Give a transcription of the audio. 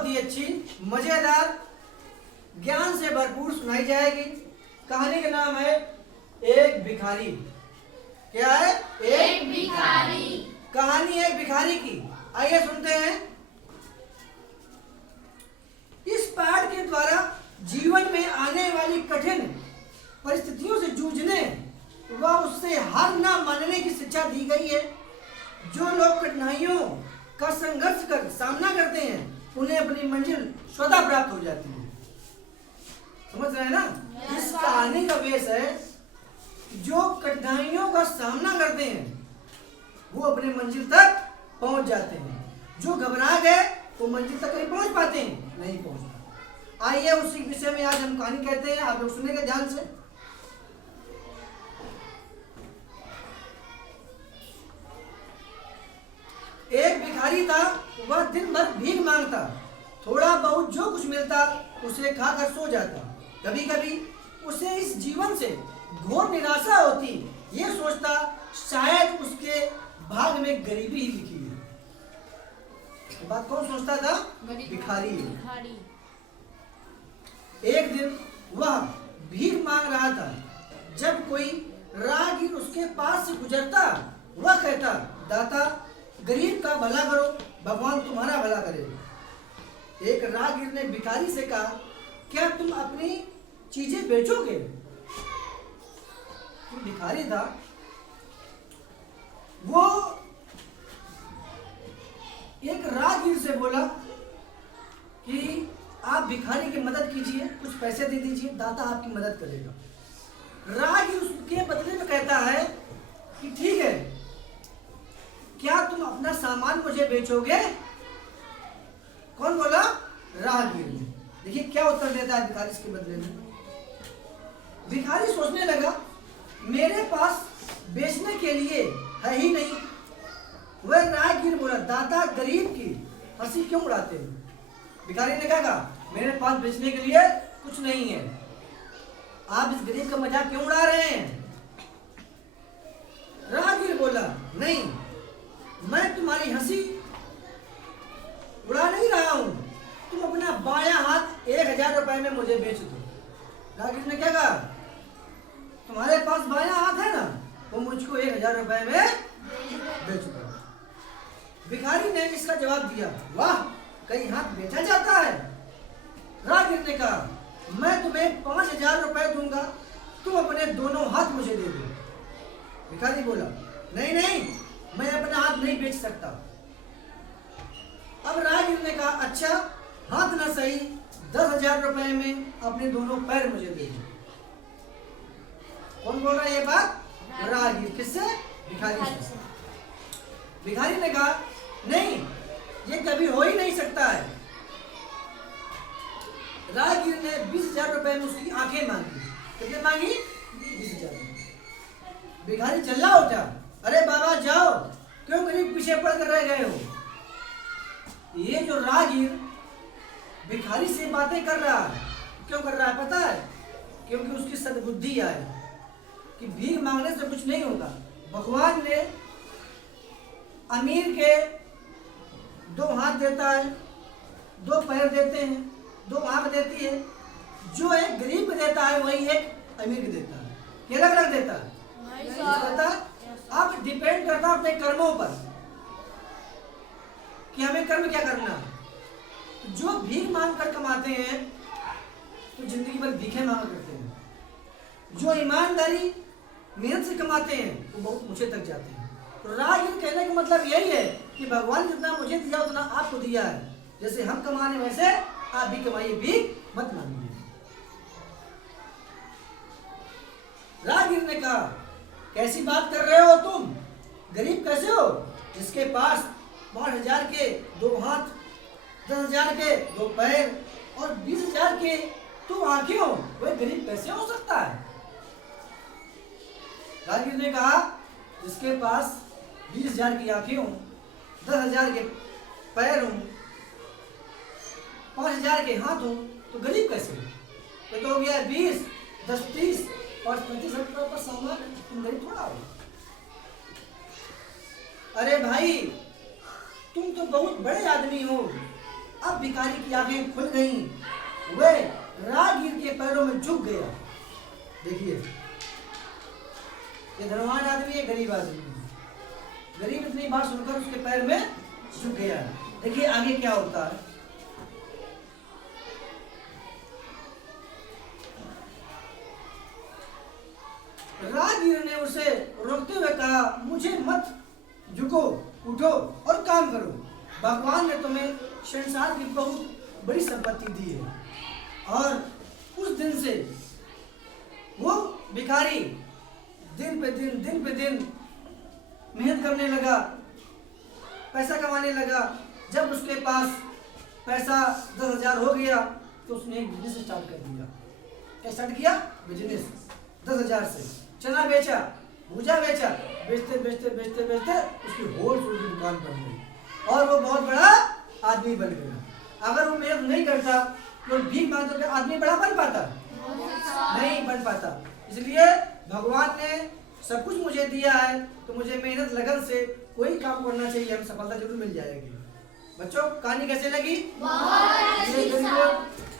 बहुत ही अच्छी मजेदार ज्ञान से भरपूर सुनाई जाएगी। कहानी का नाम है एक भिखारी। क्या है? एक भिखारी। कहानी है एक भिखारी की। आइए सुनते हैं। इस पाठ के द्वारा जीवन में आने वाली कठिन परिस्थितियों से जूझने व उससे हार न मानने की शिक्षा दी गई है। जो लोग कठिनाइयों का संघर्ष कर सामना करते हैं उन्हें अपनी मंजिल स्वतः प्राप्त हो जाती है। समझ रहे हैं ना? इस कहानी का वेश है जो कठिनाइयों का सामना करते हैं वो अपनी मंजिल तक पहुंच जाते हैं। जो घबरा गए वो मंजिल तक नहीं पहुंच पाते हैं, नहीं पहुंच पाते। आइए उसी विषय में आज हम कहानी कहते हैं। आप लोग सुनेंगे ध्यान से। एक भिखारी था। वह दिन भर भीख मांगता, थोड़ा बहुत जो कुछ मिलता उसे खाकर सो जाता। कभी कभी उसे इस जीवन से घोर निराशा होती। ये सोचता शायद उसके भाग में गरीबी ही लिखी है। ये बात कौन सोचता था? भिखारी। एक दिन वह भीख मांग रहा था। जब कोई राहगीर उसके पास से गुजरता वह कहता, दाता गरीब का भला करो, भगवान तुम्हारा भला करे। एक राहगीर ने भिखारी से कहा, क्या तुम अपनी चीजें बेचोगे? तो भिखारी था। वो एक राहगीर से बोला कि आप भिखारी की मदद कीजिए, कुछ पैसे दे दीजिए, दाता आपकी मदद करेगा। राहगीर उसके बदले में कहता है कि ठीक है, क्या तुम अपना सामान मुझे बेचोगे? कौन बोला? राहगीर ने। देखिए क्या उत्तर देता है भिखारी इसके बदले में। भिखारी सोचने लगा, मेरे पास बेचने के लिए है ही नहीं। वह राहगीर बोला, दाता गरीब की हंसी क्यों उड़ाते हैं? भिखारी ने कहा, मेरे पास बेचने के लिए कुछ नहीं है, आप इस गरीब का मजाक क्यों उड़ा रहे हैं? राहगीर बोला, नहीं, मैं तुम्हारी हंसी उड़ा नहीं रहा हूं, तुम अपना बायां हाथ 1000 रुपए में मुझे बेच दो। राहगीर ने क्या कहा, तुम्हारे पास बायां हाथ है ना, वो मुझको 1000 रुपए में बेच दो। भिखारी ने इसका जवाब दिया, वाह, कई हाथ बेचा जाता है। राहगीर ने कहा, मैं तुम्हें 5000 रुपए दूंगा, तुम अपने दोनों हाथ मुझे दे दो। भिखारी बोला, नहीं नहीं, मैं अपना हाथ नहीं बेच सकता। अब राहगीर ने कहा, अच्छा हाथ ना सही, 10,000 रुपए में अपने दोनों पैर मुझे दे दो। कौन बोल रहा है ये बात? राहगीर। किससे? भिखारी से। भिखारी ने कहा, नहीं, ये कभी हो ही नहीं सकता है। राहगीर ने 20,000 रुपए में उसकी आंखें मांगी। कितने मांगी? 20,000। भिखारी चिल्ला उठा, अरे बाबा जाओ, क्यों गरीब पीछे पड़कर रह गए हो? ये जो राहगीर भिखारी से बातें कर रहा है, क्यों कर रहा है पता है? क्योंकि उसकी सद्बुद्धि आए कि भीख मांगने से कुछ नहीं होगा। भगवान ने अमीर के 2 हाथ देता है, 2 पैर देते हैं, 2 आंख देती है। जो एक गरीब को देता है वही एक अमीर को देता है। क्या अलग अलग देता है? पता है? अब डिपेंड करता है अपने कर्मों पर कि हमें कर्म क्या करना है। जो भीख मांग कर कमाते हैं तो जिंदगी भर भीखे मांग करते हैं। जो ईमानदारी मेहनत से कमाते हैं वो बहुत ऊंचे तक जाते हैं। तो राहगीर कहने का मतलब यही है कि भगवान जितना मुझे दिया उतना आपको दिया है। जैसे हम कमाने वैसे आप भी कमाइए, भीख मत मांगिए। राहगीर ने कहा, कैसी बात कर रहे हो तुम? गरीब कैसे हो? जिसके पास 5,000 के 2 हाथ, 10,000 के 2 पैर और 20,000 के 2 आंखें हो, वह गरीब कैसे हो सकता है? राहगीर ने कहा, जिसके पास 20,000 की आंखें हो, 10,000 के पैर हो, 5,000 के हाथ हो, तो गरीब कैसे हो? तो हो गया 20, 10, 30 और 35 रुपये पर सामान, तुम गरीब थोड़ा हो। अरे भाई, तुम तो बहुत बड़े आदमी हो, अब भिखारी की आंखें खुल गईं, वह राहगीर के पैरों में झुक गया। देखिए, ये धनवान आदमी है, गरीब आदमी है। गरीब इतनी बात सुनकर उसके पैर में झुक गया। देखिए आगे क्या होता है। राहगीर ने उसे रोकते हुए कहा, मुझे मत झुको, उठो और काम करो। भगवान ने तुम्हें संसार की बहुत बड़ी संपत्ति दी है। और उस दिन से वो भिखारी दिन पे दिन मेहनत करने लगा, पैसा कमाने लगा। जब उसके पास पैसा 10,000 हो गया तो उसने एक बिजनेस स्टार्ट कर दिया। क्या स्टार्ट किया? बिजनेस। 10,000 से चना बेचा, भूजा बेचा, बेचते उसकी होलसेल की दुकान बन गई और वो बहुत बड़ा आदमी बन गया। अगर वो मेहनत नहीं करता तो भीख मांगते हुए आदमी बड़ा बन पाता? नहीं बन पाता। इसलिए भगवान ने सब कुछ मुझे दिया है तो मुझे मेहनत लगन से कोई काम करना चाहिए, हम सफलता जरूर मिल जाएगी। बच्चों, कहानी कैसे लगी? बहुत अच्छी।